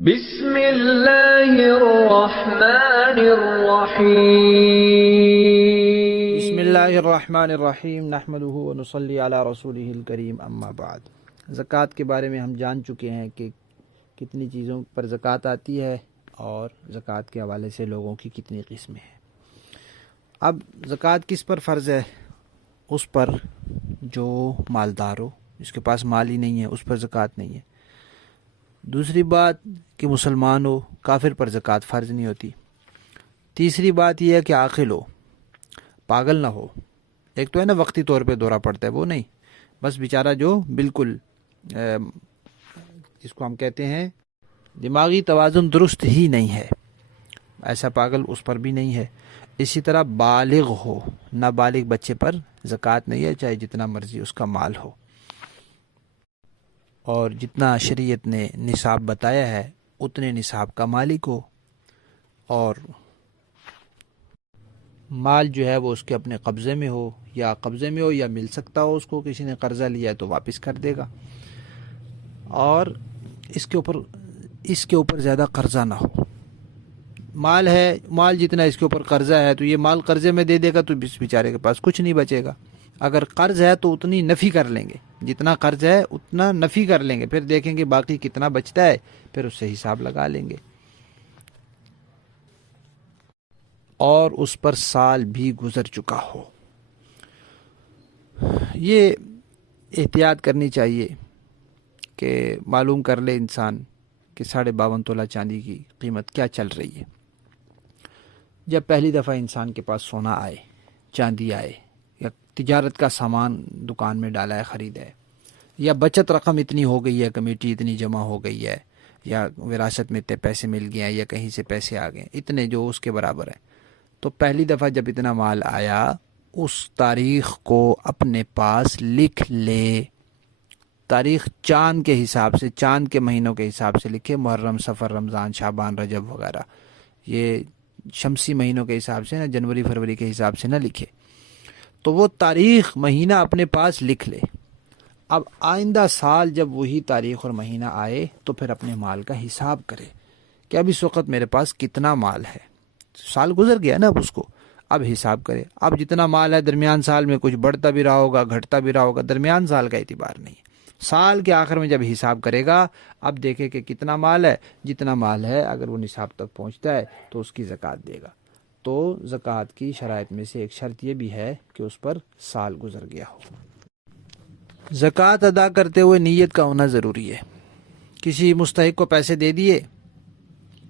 بسم اللہ الرحمن الرحیم بسم اللہ الرحمن الرحیم نحمده ونصلی علی رسولہ الکریم اما بعد۔ زکوٰۃ کے بارے میں ہم جان چکے ہیں کہ کتنی چیزوں پر زکوٰۃ آتی ہے اور زکوٰۃ کے حوالے سے لوگوں کی کتنی قسمیں ہیں۔ اب زکوٰۃ کس پر فرض ہے؟ اس پر جو مالدار ہو، جس کے پاس مال ہی نہیں ہے اس پر زکوٰۃ نہیں ہے۔ دوسری بات کہ مسلمان ہو، کافر پر زکوٰۃ فرض نہیں ہوتی۔ تیسری بات یہ ہے کہ عاقل ہو، پاگل نہ ہو۔ ایک تو ہے نا وقتی طور پہ دورہ پڑتا ہے، وہ نہیں، بس بیچارہ جو بالکل جس کو ہم کہتے ہیں دماغی توازن درست ہی نہیں ہے، ایسا پاگل اس پر بھی نہیں ہے۔ اسی طرح بالغ ہو، نابالغ بچے پر زکوٰۃ نہیں ہے، چاہے جتنا مرضی اس کا مال ہو، اور جتنا شریعت نے نصاب بتایا ہے اتنے نصاب کا مالک ہو، اور مال جو ہے وہ اس کے اپنے قبضے میں ہو، یا قبضے میں ہو یا مل سکتا ہو، اس کو کسی نے قرضہ لیا ہے تو واپس کر دے گا، اور اس کے اوپر زیادہ قرضہ نہ ہو۔ مال ہے، مال جتنا اس کے اوپر قرضہ ہے تو یہ مال قرضے میں دے دے گا تو اس بیچارے کے پاس کچھ نہیں بچے گا۔ اگر قرض ہے تو اتنی نفی کر لیں گے، جتنا قرض ہے اتنا نفی کر لیں گے، پھر دیکھیں گے باقی کتنا بچتا ہے، پھر اس سے حساب لگا لیں گے۔ اور اس پر سال بھی گزر چکا ہو، یہ احتیاط کرنی چاہیے کہ معلوم کر لے انسان کہ 52.5 تولہ چاندی کی قیمت کیا چل رہی ہے۔ جب پہلی دفعہ انسان کے پاس سونا آئے، چاندی آئے، یا تجارت کا سامان دکان میں ڈالا ہے، خریدا ہے، یا بچت رقم اتنی ہو گئی ہے، کمیٹی اتنی جمع ہو گئی ہے، یا وراثت میں اتنے پیسے مل گئے ہیں، یا کہیں سے پیسے آ گئے اتنے جو اس کے برابر ہیں، تو پہلی دفعہ جب اتنا مال آیا اس تاریخ کو اپنے پاس لکھ لے۔ تاریخ چاند کے حساب سے، چاند کے مہینوں کے حساب سے لکھے، محرم، صفر، رمضان، شعبان، رجب وغیرہ، یہ شمسی مہینوں کے حساب سے، نہ جنوری فروری کے حساب سے نہ لکھے، تو وہ تاریخ مہینہ اپنے پاس لکھ لے۔ اب آئندہ سال جب وہی تاریخ اور مہینہ آئے تو پھر اپنے مال کا حساب کرے کہ اب اس وقت میرے پاس کتنا مال ہے۔ سال گزر گیا نا، اب اس کو اب حساب کرے، اب جتنا مال ہے درمیان سال میں کچھ بڑھتا بھی رہا ہوگا، گھٹتا بھی رہا ہوگا، درمیان سال کا اعتبار نہیں ہے۔ سال کے آخر میں جب حساب کرے گا، اب دیکھے کہ کتنا مال ہے، جتنا مال ہے اگر وہ نصاب تک پہنچتا ہے تو اس کی زکوٰۃ دے گا۔ تو زکوٰۃ کی شرائط میں سے ایک شرط یہ بھی ہے کہ اس پر سال گزر گیا ہو۔ زکوٰۃ ادا کرتے ہوئے نیت کا ہونا ضروری ہے۔ کسی مستحق کو پیسے دے دیے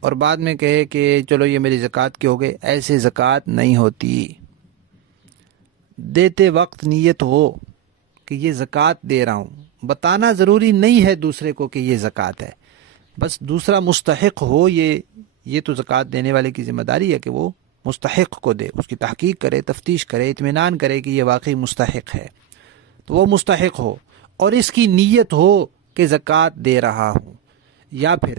اور بعد میں کہے کہ چلو یہ میری زکوٰۃ کے ہو گئے، ایسے زکوٰۃ نہیں ہوتی۔ دیتے وقت نیت ہو کہ یہ زکوٰۃ دے رہا ہوں، بتانا ضروری نہیں ہے دوسرے کو کہ یہ زکوٰۃ ہے، بس دوسرا مستحق ہو، یہ تو زکوٰۃ دینے والے کی ذمہ داری ہے کہ وہ مستحق کو دے، اس کی تحقیق کرے، تفتیش کرے، اطمینان کرے کہ یہ واقعی مستحق ہے، تو وہ مستحق ہو اور اس کی نیت ہو کہ زکوٰۃ دے رہا ہوں۔ یا پھر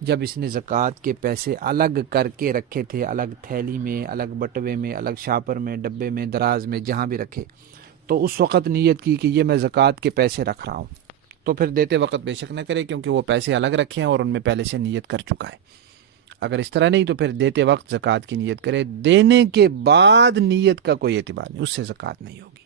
جب اس نے زکوٰۃ کے پیسے الگ کر کے رکھے تھے، الگ تھیلی میں، الگ بٹوے میں، الگ شاپر میں، ڈبے میں، دراز میں، جہاں بھی رکھے، تو اس وقت نیت کی کہ یہ میں زکوٰۃ کے پیسے رکھ رہا ہوں، تو پھر دیتے وقت بے شک نہ کرے، کیونکہ وہ پیسے الگ رکھے ہیں اور ان میں پہلے سے نیت کر چکا ہے۔ اگر اس طرح نہیں تو پھر دیتے وقت زکوٰۃ کی نیت کرے، دینے کے بعد نیت کا کوئی اعتبار نہیں، اس سے زکوٰۃ نہیں ہوگی۔